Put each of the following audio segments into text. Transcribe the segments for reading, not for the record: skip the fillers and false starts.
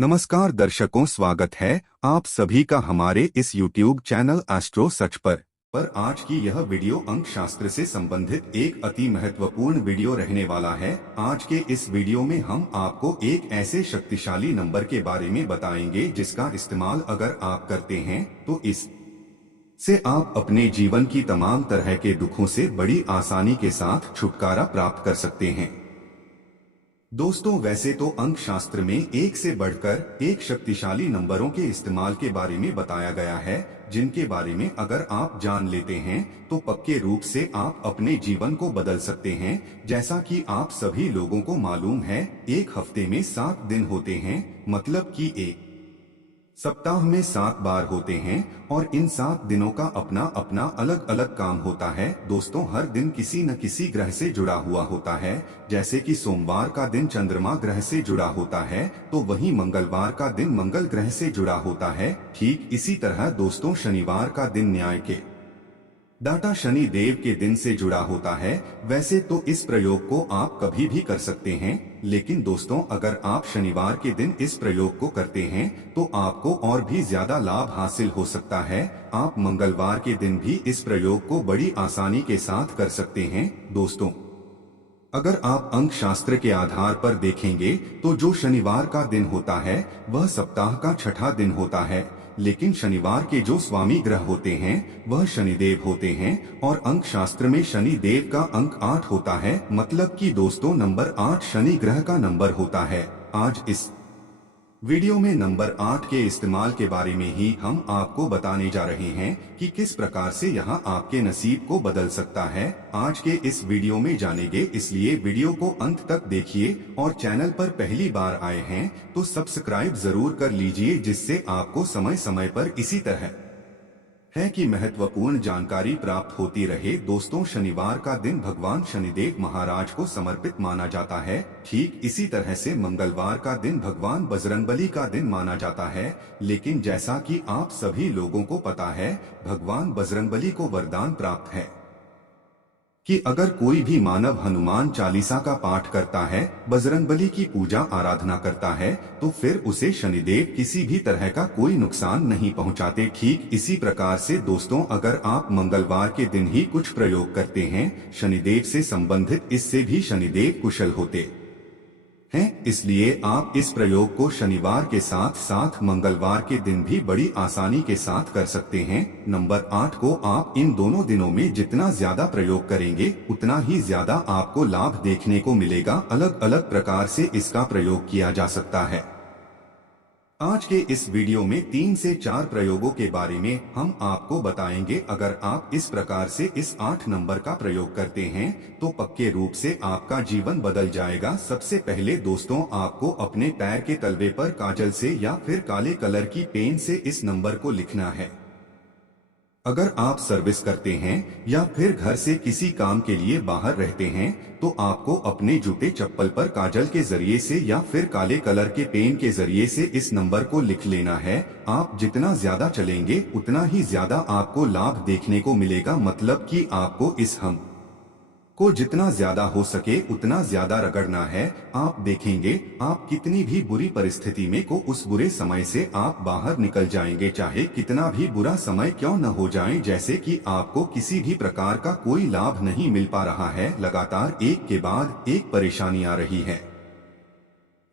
नमस्कार दर्शकों, स्वागत है आप सभी का हमारे इस YouTube चैनल एस्ट्रो सच पर आज की यह वीडियो अंक शास्त्र से संबंधित एक अति महत्वपूर्ण वीडियो रहने वाला है। आज के इस वीडियो में हम आपको एक ऐसे शक्तिशाली नंबर के बारे में बताएंगे जिसका इस्तेमाल अगर आप करते हैं तो इस से आप अपने जीवन की तमाम तरह के दुखों से बड़ी आसानी के साथ छुटकारा प्राप्त कर सकते हैं। दोस्तों, वैसे तो अंक शास्त्र में एक से बढ़कर एक शक्तिशाली नंबरों के इस्तेमाल के बारे में बताया गया है, जिनके बारे में अगर आप जान लेते हैं तो पक्के रूप से आप अपने जीवन को बदल सकते हैं। जैसा कि आप सभी लोगों को मालूम है, एक हफ्ते में 7 दिन होते हैं, मतलब कि एक सप्ताह में 7 बार होते हैं और इन 7 दिनों का अपना अपना अलग अलग काम होता है। दोस्तों, हर दिन किसी न किसी ग्रह से जुड़ा हुआ होता है। जैसे कि सोमवार का दिन चंद्रमा ग्रह से जुड़ा होता है, तो वहीं मंगलवार का दिन मंगल ग्रह से जुड़ा होता है। ठीक इसी तरह दोस्तों, शनिवार का दिन न्याय के दाता शनि देव के दिन से जुड़ा होता है। वैसे तो इस प्रयोग को आप कभी भी कर सकते हैं, लेकिन दोस्तों अगर आप शनिवार के दिन इस प्रयोग को करते हैं तो आपको और भी ज्यादा लाभ हासिल हो सकता है। आप मंगलवार के दिन भी इस प्रयोग को बड़ी आसानी के साथ कर सकते हैं। दोस्तों, अगर आप अंक शास्त्र के आधार पर देखेंगे तो जो शनिवार का दिन होता है वह सप्ताह का छठा दिन होता है, लेकिन शनिवार के जो स्वामी ग्रह होते हैं वह शनिदेव होते हैं और अंक शास्त्र में शनि देव का अंक 8 होता है। मतलब कि दोस्तों, नंबर 8 शनि ग्रह का नंबर होता है। आज इस वीडियो में नंबर 8 के इस्तेमाल के बारे में ही हम आपको बताने जा रहे हैं कि किस प्रकार से यहां आपके नसीब को बदल सकता है। आज के इस वीडियो में जानेंगे, इसलिए वीडियो को अंत तक देखिए और चैनल पर पहली बार आए हैं तो सब्सक्राइब जरूर कर लीजिए, जिससे आपको समय समय पर इसी तरह है कि महत्वपूर्ण जानकारी प्राप्त होती रहे। दोस्तों, शनिवार का दिन भगवान शनिदेव महाराज को समर्पित माना जाता है। ठीक इसी तरह से मंगलवार का दिन भगवान बजरंगबली का दिन माना जाता है। लेकिन जैसा कि आप सभी लोगों को पता है, भगवान बजरंगबली को वरदान प्राप्त है कि अगर कोई भी मानव हनुमान चालीसा का पाठ करता है, बजरंगबली की पूजा आराधना करता है, तो फिर उसे शनिदेव किसी भी तरह का कोई नुकसान नहीं पहुंचाते। ठीक इसी प्रकार से दोस्तों, अगर आप मंगलवार के दिन ही कुछ प्रयोग करते हैं शनिदेव से संबंधित, इससे भी शनिदेव कुशल होते हैं। इसलिए आप इस प्रयोग को शनिवार के साथ साथ मंगलवार के दिन भी बड़ी आसानी के साथ कर सकते हैं। नंबर 8 को आप इन दोनों दिनों में जितना ज्यादा प्रयोग करेंगे उतना ही ज्यादा आपको लाभ देखने को मिलेगा। अलग अलग प्रकार से इसका प्रयोग किया जा सकता है। आज के इस वीडियो में 3 से 4 प्रयोगों के बारे में हम आपको बताएंगे। अगर आप इस प्रकार से इस 8 नंबर का प्रयोग करते हैं तो पक्के रूप से आपका जीवन बदल जाएगा। सबसे पहले दोस्तों, आपको अपने पैर के तलवे पर काजल से या फिर काले कलर की पेन से इस नंबर को लिखना है। अगर आप सर्विस करते हैं या फिर घर से किसी काम के लिए बाहर रहते हैं तो आपको अपने जूते चप्पल पर काजल के जरिए से या फिर काले कलर के पेन के जरिए से इस नंबर को लिख लेना है। आप जितना ज्यादा चलेंगे उतना ही ज्यादा आपको लाभ देखने को मिलेगा। मतलब कि आपको इस हम को जितना ज्यादा हो सके उतना ज्यादा रगड़ना है। आप देखेंगे आप कितनी भी बुरी परिस्थिति में को उस बुरे समय से आप बाहर निकल जाएंगे, चाहे कितना भी बुरा समय क्यों न हो जाए। जैसे कि आपको किसी भी प्रकार का कोई लाभ नहीं मिल पा रहा है, लगातार एक के बाद एक परेशानी आ रही है,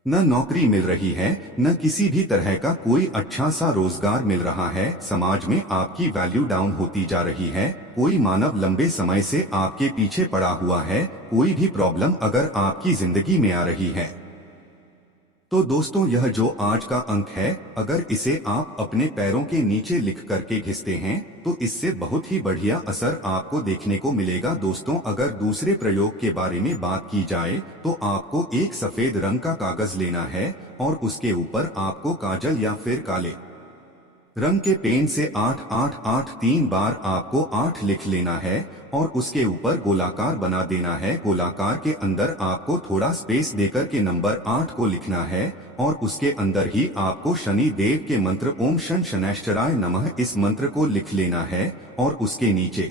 न नौकरी मिल रही है, न किसी भी तरह का कोई अच्छा सा रोजगार मिल रहा है, समाज में आपकी वैल्यू डाउन होती जा रही है, कोई मानव लंबे समय से आपके पीछे पड़ा हुआ है, कोई भी प्रॉब्लम अगर आपकी जिंदगी में आ रही है तो दोस्तों, यह जो आज का अंक है, अगर इसे आप अपने पैरों के नीचे लिख करके घिसते हैं तो इससे बहुत ही बढ़िया असर आपको देखने को मिलेगा। दोस्तों, अगर दूसरे प्रयोग के बारे में बात की जाए तो आपको एक सफेद रंग का कागज लेना है और उसके ऊपर आपको काजल या फिर काले रंग के पेन से 888 3 बार आपको 8 लिख लेना है और उसके ऊपर गोलाकार बना देना है। गोलाकार के अंदर आपको थोड़ा स्पेस देकर के नंबर 8 को लिखना है और उसके अंदर ही आपको शनि देव के मंत्र ओम शन शनैश्चराय नमः इस मंत्र को लिख लेना है और उसके नीचे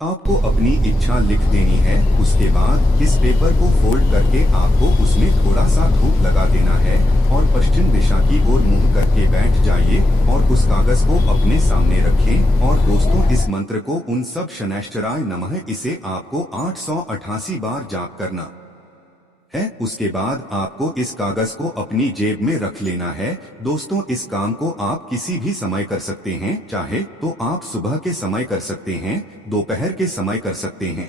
आपको अपनी इच्छा लिख देनी है। उसके बाद इस पेपर को फोल्ड करके आपको उसमें थोड़ा सा धूप लगा देना है और पश्चिम दिशा की ओर मुंह करके बैठ जाइए और उस कागज को अपने सामने रखें। और दोस्तों, इस मंत्र को उन सब शनैश्चराय नमः इसे आपको 888 बार जाप करना है। उसके बाद आपको इस कागज को अपनी जेब में रख लेना है। दोस्तों, इस काम को आप किसी भी समय कर सकते हैं। चाहे तो आप सुबह के समय कर सकते हैं, दोपहर के समय कर सकते हैं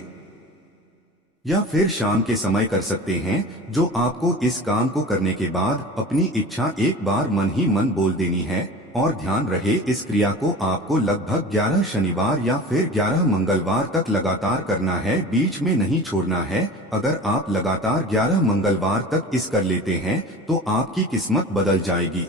या फिर शाम के समय कर सकते हैं। जो आपको इस काम को करने के बाद अपनी इच्छा एक बार मन ही मन बोल देनी है। और ध्यान रहे, इस क्रिया को आपको लगभग 11 शनिवार या फिर 11 मंगलवार तक लगातार करना है, बीच में नहीं छोड़ना है। अगर आप लगातार 11 मंगलवार तक इस कर लेते हैं तो आपकी किस्मत बदल जाएगी।